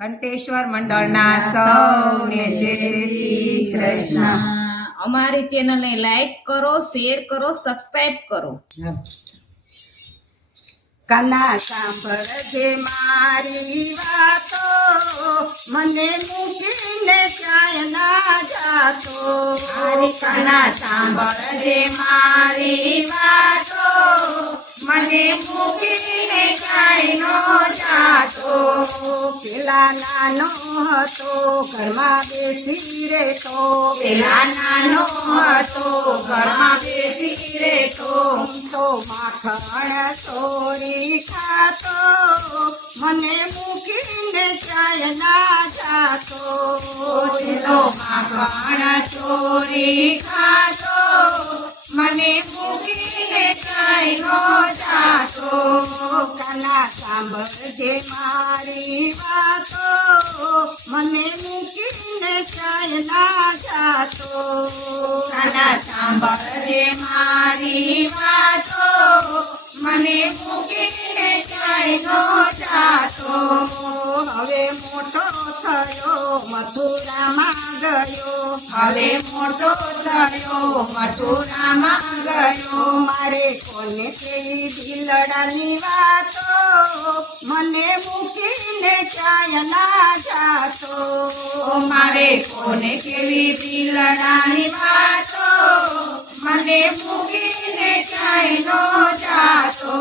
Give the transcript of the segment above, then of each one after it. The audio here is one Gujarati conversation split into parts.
ઘંટેશ્વર મંડળના સૌને જય શ્રી કૃષ્ણ। અમારી ચેનલને લાઈક કરો, શેર કરો, સબસ્ક્રાઇબ કરો। કાના સાંભળજે મારી વાતો, મને મૂકીને ક્યાંય ના જાતો। કાના સાંભળજે મારી વાતો, મને મૂકીને ક્યાંય નો જાતો। પેલા નાનો હતો ઘરમાં બેસી રહેતો, પેલા નાનો હતો ઘરમાં બેસી રહેતો। તો માખણ ચોરી ખાતો, મને મૂકીને ક્યાંય ના જાતો। તો માખણ ચોરી ખાતો, મને મૂકીને ક્યાંય નો જાતો। કાના સાંભળજે મારી વાતો, મને મૂકીને ક્યાંય ના જાતો। કાના સાંભળજે મારી વાતો, મને મૂકીને ક્યાંય નો જાતો। હવે મોટો થયો મથુરામાં ગયો, હવે મોટો થયો મથુરામાં ગયો। મારે કોને કેવી દિલડાની વાતો, મને મૂકીને ક્યાંય ના જાતો। મારે કોને કેવી દિલડાની વાતો, મને મૂકીને ક્યાંય નો જાતો।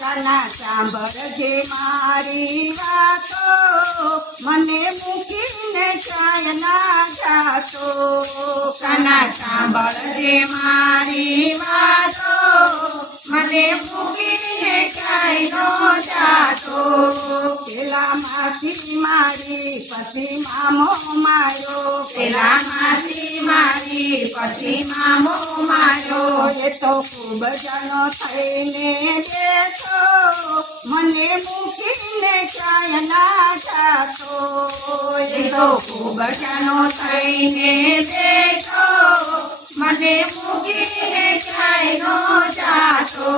કાના સાંભળજે મારી વાતો, મને મૂકીને ક્યાંય ના જાતો। કાના સાંભળજે મારી વાતો, મને મૂકીને ક્યાંય નો જાતો। પેલા માસી મારી પછી મામો માર્યો, પેલા માસી મારી પછી મામો માર્યો। એ તો ખૂબ જનો થઈને બેઠો, મને મૂકીને ક્યાંય ના જાતો। એ તો ખૂબ જનો થઈને બેઠો, મને મૂકીને ક્યાંય નો જાતો।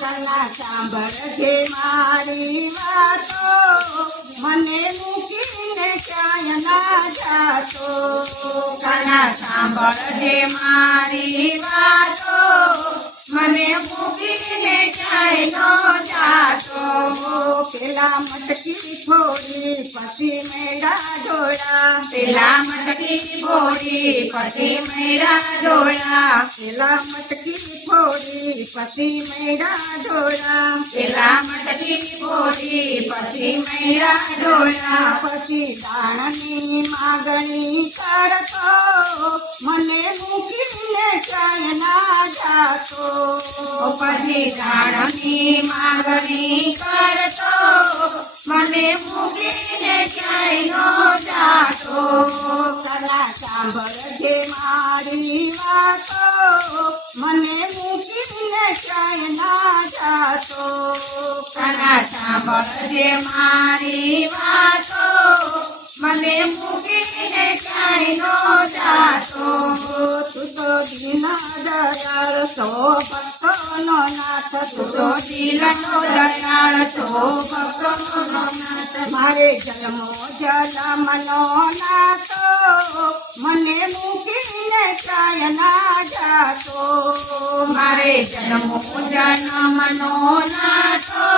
કાના સાંભળજે મારી વાતો, મને મૂકીને ક્યાંય ના જાતો। કાના સાંભળજે મારી વાતો, મને મૂકીને ક્યાંય નો જાતો। પેલા મટકી ફોડી પછી મેળા ઢોળા, પેલા મટકી ફોડી પછી મેળા ઢોળા। પેલા મટકી ફોડી પછી મેળા ઢોળા, પેલા મટકી ફોડી પછી મેળા ઢોળા। પછી દાણની માગણી કરતો, મને મૂકીને ક્યાંય ના જાતો। પછી દાણની માગણી કરતો, મને મૂકીને ક્યાંય નો જાતો। કાના સાંભળજે મારી વાતો, મને મૂકીને ક્યાંય ના જાતો। કાના સાંભળજે મારી વાતો, મને મૂકીને ક્યાંય નો જાતો। તું તો દિન દયાળ છો ભક્તોનો નાથ, તું તો દિલનો દયાળ છો ભક્તોનો નાથ। મારે જન્મો જન્મનો નાથો, મને મૂકીને ક્યાંય ના જાતો। મારે જન્મો જન્મનો નાથો,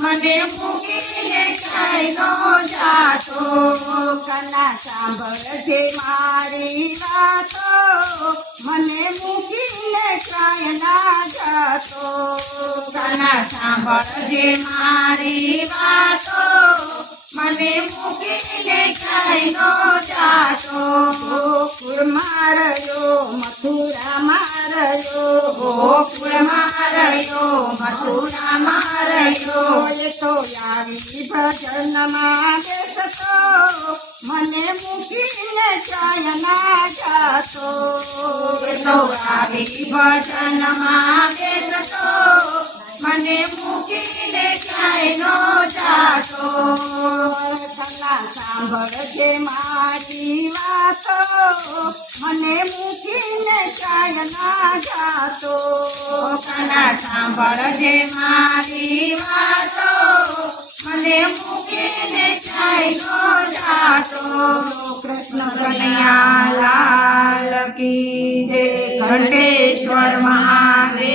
મને મૂકીને ક્યાંય નો જાતો। કાના સાંભળજે મારી વાતો, મને મૂકીને ક્યાંય ના જાતો। કાના સાંભળજે મારી વાતો, મને મૂકીને ક્યાંય નો જાતો। ગોકુળમાં રહ્યો મથુરામાં રહ્યો, ગોકુળમાં રહ્યો મથુરામાં રહ્યો। એ તો આવી ભજનમાં બેસતો, મને મૂકીને ક્યાંય ના જાતો। એ તો આવી ભજનમાં બેસતો, મને મૂકીને ક્યાંય નો જાતો। કાના સાંભળજે મારી વાતો, મને મૂકીને ક્યાંય ના જાતો। કાના સાંભળજે મારી વાતો, મને મૂકીને ક્યાંય કૃષ્ણ કનૈયા લાલ કી જય. ઘંટેશ્વર મહાદેવ